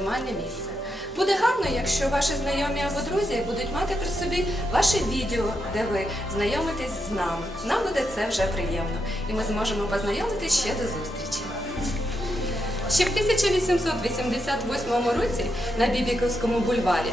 оптимальне місце. Буде гарно, якщо ваші знайомі або друзі будуть мати при собі ваше відео, де ви знайомитесь з нами. Нам буде це вже приємно, і ми зможемо познайомитись ще до зустрічі. Ще в 1888 році на Бібіковському бульварі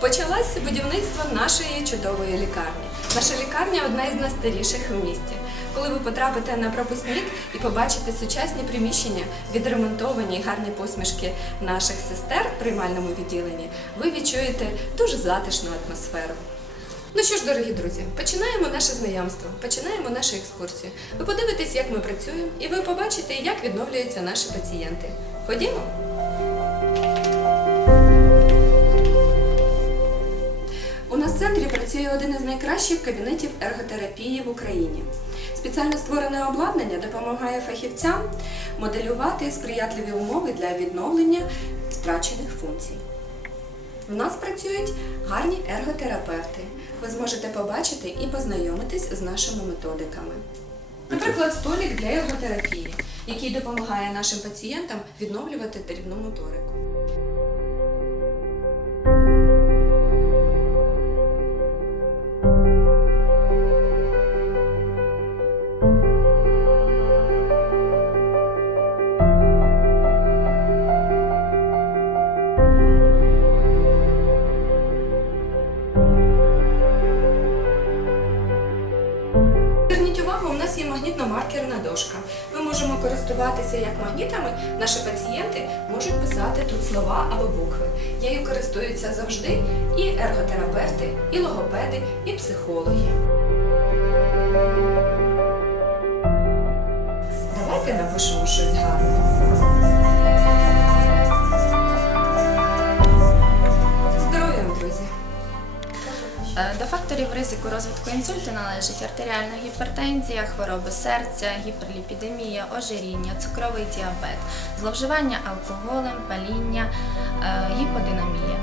почалось будівництво нашої чудової лікарні. Наша лікарня одна із найстаріших у місті. Коли ви потрапите на пропускник і побачите сучасні приміщення, відремонтовані і гарні посмішки наших сестер в приймальному відділенні, ви відчуєте дуже затишну атмосферу. Ну що ж, дорогі друзі, починаємо наше знайомство, починаємо нашу екскурсію. Ви подивитесь, як ми працюємо, і ви побачите, як відновлюються наші пацієнти. Ходімо! У нас в центрі працює один із найкращих кабінетів ерготерапії в Україні. Спеціально створене обладнання допомагає фахівцям моделювати сприятливі умови для відновлення втрачених функцій. В нас працюють гарні ерготерапевти. Ви зможете побачити і познайомитись з нашими методиками. Наприклад, столик для ерготерапії, який допомагає нашим пацієнтам відновлювати дрібну моторику. Користуватися як магнітами. Наші пацієнти можуть писати тут слова або букви. Нею користуються завжди і ерготерапевти, і логопеди, і психологи. Давайте напишемо щось гарне. До факторів ризику розвитку інсульту належить артеріальна гіпертензія, хвороби серця, гіперліпідемія, ожиріння, цукровий діабет, зловживання алкоголем, паління, е, гіподинамія.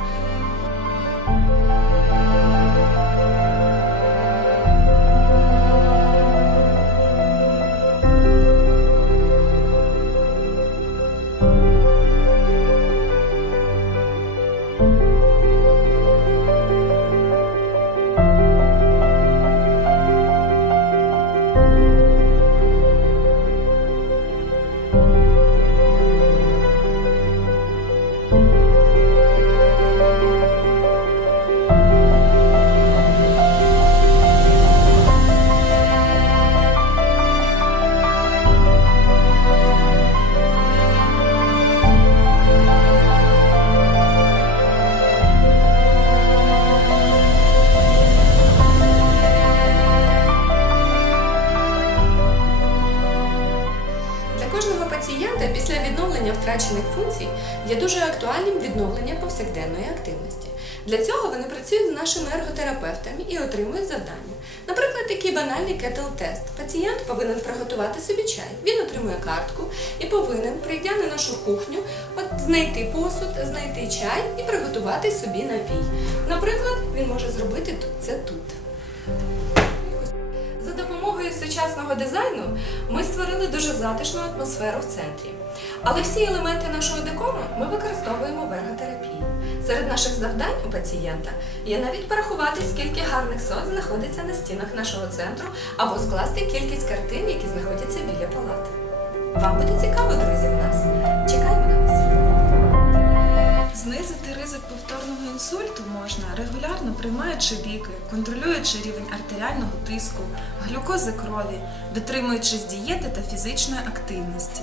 Є дуже актуальним відновлення повсякденної активності. Для цього вони працюють з нашими ерготерапевтами і отримують завдання. Наприклад, такий банальний кетл-тест. Пацієнт повинен приготувати собі чай. Він отримує картку і повинен, прийдя на нашу кухню, от знайти посуд, знайти чай і приготувати собі напій. Наприклад, він може зробити це тут. Сучасного дизайну ми створили дуже затишну атмосферу в центрі. Але всі елементи нашого декору ми використовуємо в ерготерапії. Серед наших завдань у пацієнта є навіть порахувати, скільки гарних сот знаходиться на стінах нашого центру, або скласти кількість картин, які знаходяться біля палати. Вам буде цікаво, друзі, в нас. Чекаємо на. Знизити ризик повторного інсульту можна регулярно приймаючи ліки, контролюючи рівень артеріального тиску, глюкози крові, дотримуючись дієти та фізичної активності.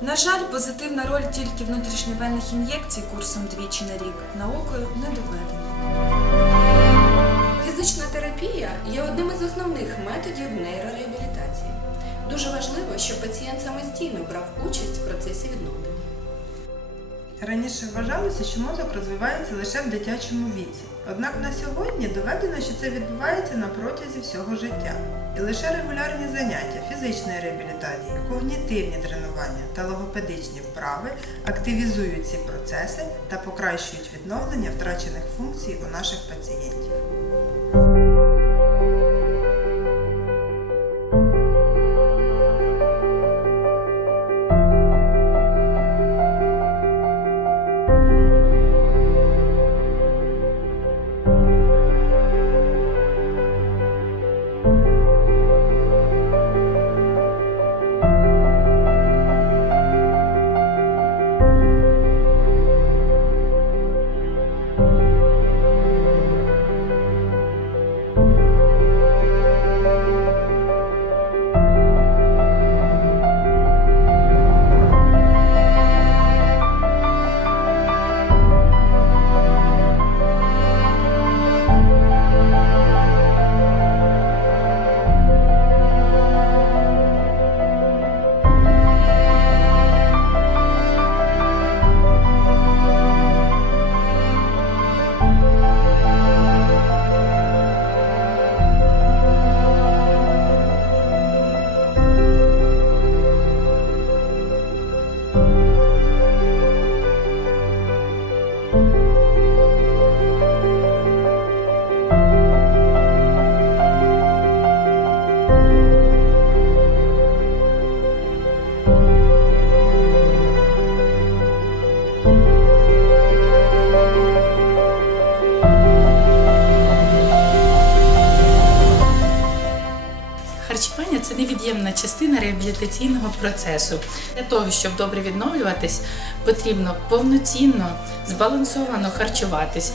На жаль, позитивна роль тільки внутрішньовенних ін'єкцій курсом двічі на рік наукою не доведена. Фізична терапія є одним із основних методів нейрореабілітації. Дуже важливо, щоб пацієнт самостійно брав участь в процесі відновлення. Раніше вважалося, що мозок розвивається лише в дитячому віці. Однак на сьогодні доведено, що це відбувається на протязі всього життя. І лише регулярні заняття фізичної реабілітації, когнітивні тренування та логопедичні вправи активізують ці процеси та покращують відновлення втрачених функцій у наших пацієнтів. Це невід'ємна частина реабілітаційного процесу. Для того, щоб добре відновлюватись, потрібно повноцінно, збалансовано харчуватись.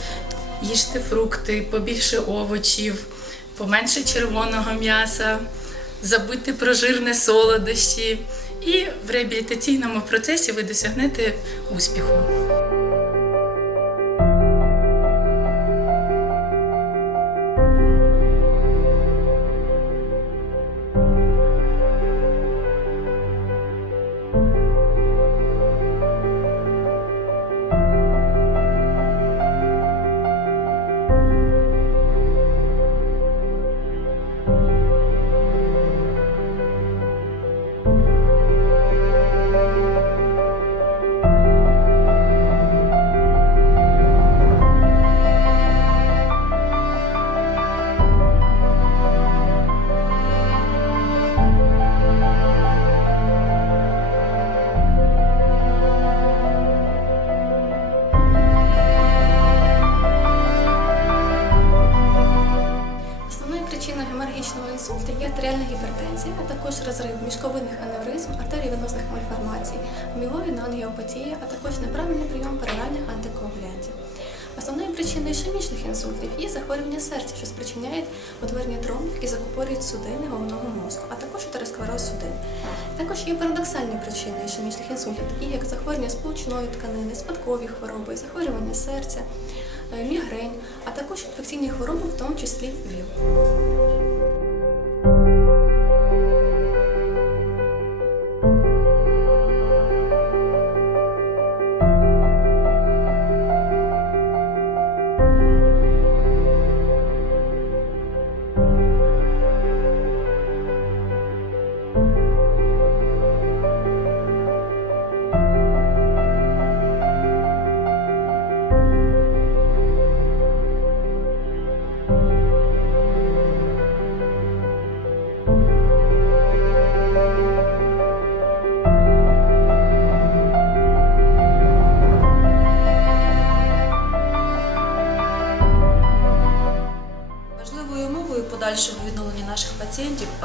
Їжте фрукти, побільше овочів, поменше червоного м'яса, забудьте про жирне солодощі. І в реабілітаційному процесі ви досягнете успіху. Міжковидних аневризм, артеріовенозних мальформацій, амілоїдна ангіопатія, а також неправильний прийом пероральних антикоагулянтів. Основною причиною ішемічних інсультів є захворювання серця, що спричиняють утворення тромбів і закупорюють судини головного мозку, а також атеросклероз судин. Також є парадоксальні причини ішемічних інсультів, такі як захворювання сполучної тканини, спадкові хвороби, захворювання серця, е, мігрень, а також інфекційні хвороби, в тому числі ВІЛ.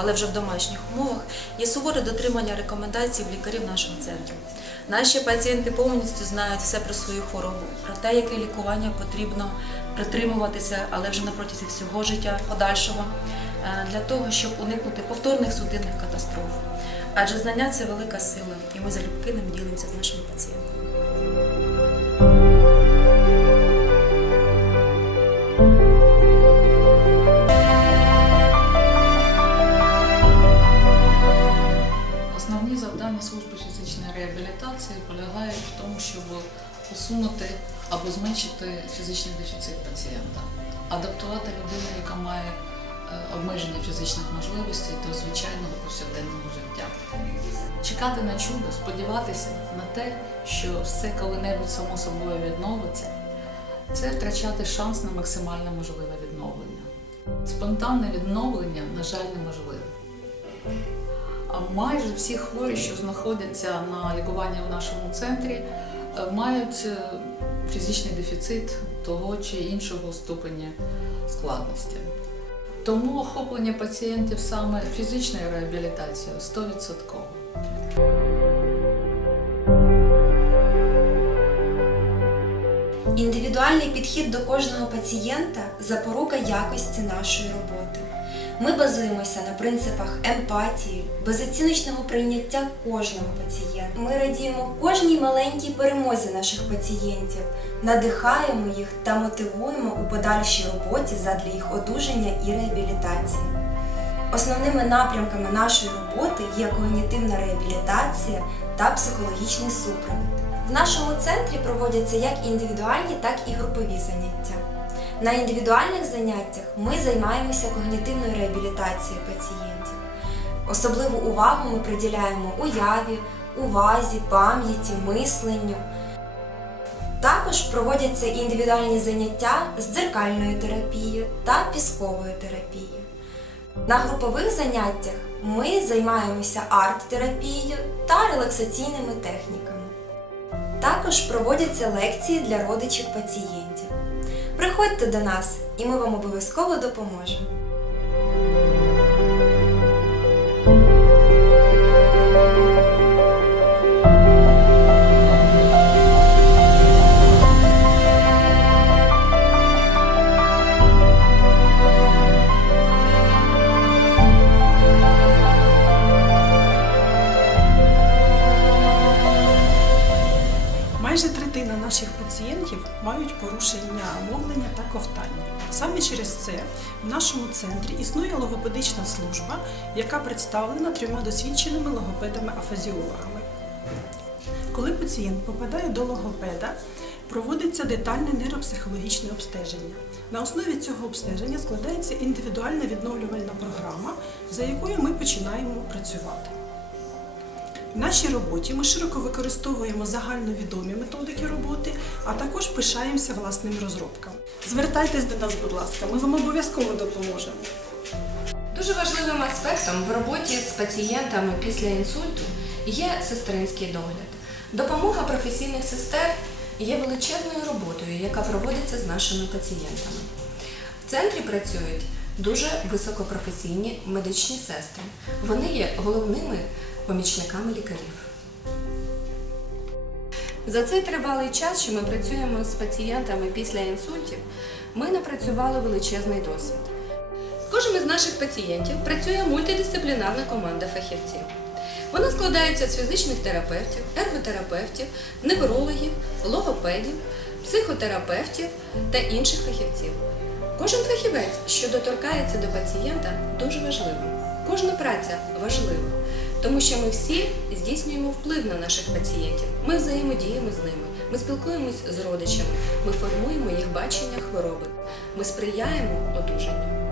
Але вже в домашніх умовах, є суворе дотримання рекомендацій лікарів нашого центру. Наші пацієнти повністю знають все про свою хворобу, про те, яке лікування потрібно притримуватися, але вже на протязі всього життя подальшого, е, для того, щоб уникнути повторних судинних катастроф. Адже знання це велика сила, і ми залюбки ним ділимося з нашими пацієнтами. Реабілітації полягають в тому, щоб усунути або зменшити фізичний дефіцит пацієнта, адаптувати людину, яка має е, обмеження фізичних можливостей до звичайного повсякденного життя. Чекати на чудо, сподіватися на те, що все коли-небудь само собою відновиться, це втрачати шанс на максимально можливе відновлення. Спонтанне відновлення, на жаль, неможливе. Майже всі хворі, що знаходяться на лікуванні у нашому центрі, е, мають е, фізичний дефіцит того чи іншого ступеня складності. Тому охоплення пацієнтів саме фізичною реабілітацією 100%. Індивідуальний підхід до кожного пацієнта запорука якості нашої роботи. Ми базуємося на принципах емпатії, безоціночного прийняття кожного пацієнта. Ми радіємо кожній маленькій перемозі наших пацієнтів, надихаємо їх та мотивуємо у подальшій роботі задля їх одужання і реабілітації. Основними напрямками нашої роботи є когнітивна реабілітація та психологічний супровід. В нашому центрі проводяться як індивідуальні, так і групові заняття. На індивідуальних заняттях ми займаємося когнітивною реабілітацією пацієнтів. Особливу увагу ми приділяємо уяві, увазі, пам'яті, мисленню. Також проводяться індивідуальні заняття з дзеркальною терапією та пісковою терапією. На групових заняттях ми займаємося арт-терапією та релаксаційними техніками. Також проводяться лекції для родичів пацієнтів. Приходьте до нас, і ми вам обов'язково допоможемо. Ковтання. Саме через це в нашому центрі існує логопедична служба, яка представлена трьома досвідченими логопедами-афазіологами. Коли пацієнт попадає до логопеда, проводиться детальне нейропсихологічне обстеження. На основі цього обстеження складається індивідуальна відновлювальна програма, за якою ми починаємо працювати. В нашій роботі ми широко використовуємо загальновідомі методики роботи, а також пишаємося власними розробками. Звертайтесь до нас, будь ласка, ми вам обов'язково допоможемо. Дуже важливим аспектом в роботі з пацієнтами після інсульту є сестринський догляд. Допомога професійних сестер є величезною роботою, яка проводиться з нашими пацієнтами. В центрі працюють дуже високопрофесійні медичні сестри. Вони є головними помічниками лікарів. За цей тривалий час, що ми працюємо з пацієнтами після інсультів, ми напрацювали величезний досвід. З кожним із наших пацієнтів працює мультидисциплінарна команда фахівців. Вона складається з фізичних терапевтів, ерготерапевтів, неврологів, логопедів, психотерапевтів та інших фахівців. Кожен фахівець, що доторкається до пацієнта, дуже важливий. Кожна праця важлива, тому що ми всі здійснюємо вплив на наших пацієнтів. Ми взаємодіємо з ними, ми спілкуємось з родичами, ми формуємо їх бачення хвороби, ми сприяємо одужанню.